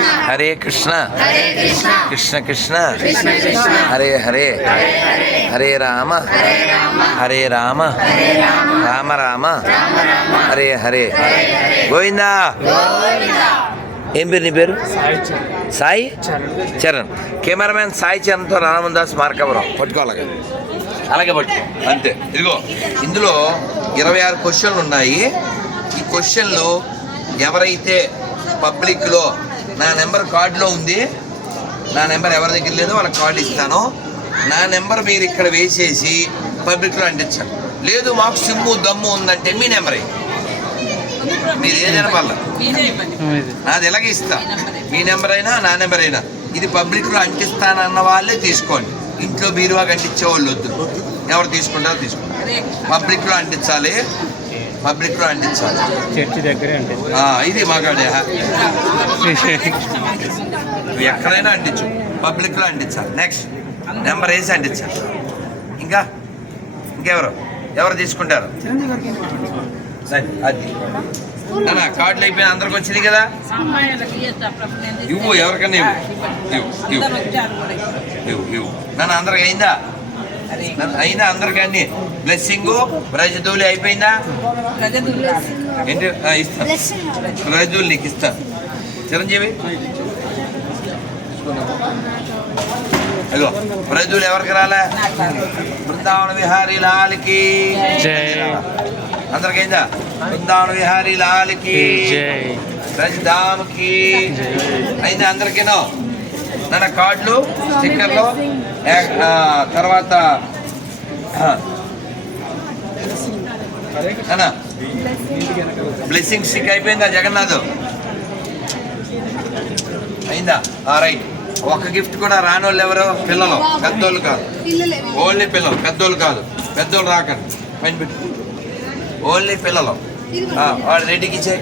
హరే కృష్ణ. కృష్ణ. కృష్ణ హరే హరే. హరే రామ. హరే రామ. రామ. రామ. హరే హరే. గోవిందా. ఏం పేరు నీ పేరు? సాయి చరణ్. కెమెరామెన్ సాయి చరణ్తో రామన్ దాస్ మార్కవరం పట్టుకోవాలి అలాగే పట్టుకో అంతే. ఇదిగో ఇందులో ఇరవై ఆరు క్వశ్చన్లు ఉన్నాయి. ఈ క్వశ్చన్లు ఎవరైతే పబ్లిక్లో నా నెంబర్ కార్డులో ఉంది. నా నెంబర్ ఎవరి దగ్గర లేదో వాళ్ళకి కార్డు ఇస్తాను. నా నెంబర్ మీరు ఇక్కడ వేసేసి పబ్లిక్లో అంటించండి. లేదు మాకు సిమ్ము దమ్ము ఉందంటే మీ నెంబర్. మీరు ఏదైనా పర్లేదు నాది ఎలాగ ఇస్తా. మీ నెంబర్ అయినా నా నెంబర్ అయినా ఇది పబ్లిక్లో అంటిస్తానన్న వాళ్ళే తీసుకోండి. ఇంట్లో బీరువాకి అంటించే వాళ్ళు వద్దు. ఎవరు తీసుకుంటారో తీసుకోండి. పబ్లిక్లో అంటించాలి. పబ్లిక్లో అంటించాలి చర్చి దగ్గరే ఇది మగాడే నువ్వు ఎక్కడైనా అంటించు పబ్లిక్లో అంటించాలి నెక్స్ట్ నెంబర్ వేసి అంటించాలి ఇంకా? ఇంకెవరు? ఎవరు తీసుకుంటారు? సరే, అది. కార్డులు అయిపోయిన అందరికి వచ్చింది కదా? ఇవ్వు ఎవరికన్నా ఇవ్వు ఇవ్వు. ఇవ్వు ఇవ్వు. నన్ను అందరికి అయిందా? అయిందా అందరికి అన్ని బ్లెస్సింగ్ బ్రజదూలి అయిపోయిందా? ఏంటి? ఆ, ఇస్తా. బ్రజదూలి నీకు ఇస్తా. చిరంజీవి? అదిగో బ్రజదూలి ఎవరికి రాలే? బృందావన విహారీ లాల్కి. జై. అందరికైందా బృందావన విహారీ లాల్కి. జై. రజదామ్కి అయింది అందరికీనో? నన్న కార్డులు స్టిక్కర్లు తర్వాత అన్న బ్లెస్సింగ్ స్టిక్ అయిపోయిందా జగన్నాథ్? అయిందా? ఆ రైట్. ఒక గిఫ్ట్ కూడా రాని వాళ్ళు ఎవరు? పిల్లలు పెద్దోళ్ళు కాదు. ఓన్లీ పిల్లలు పెద్దోళ్ళు కాదు. పెద్దోళ్ళు రాకండి. పెట్టు. ఓన్లీ పిల్లలు. వాళ్ళు రెడ్డికి ఇచ్చే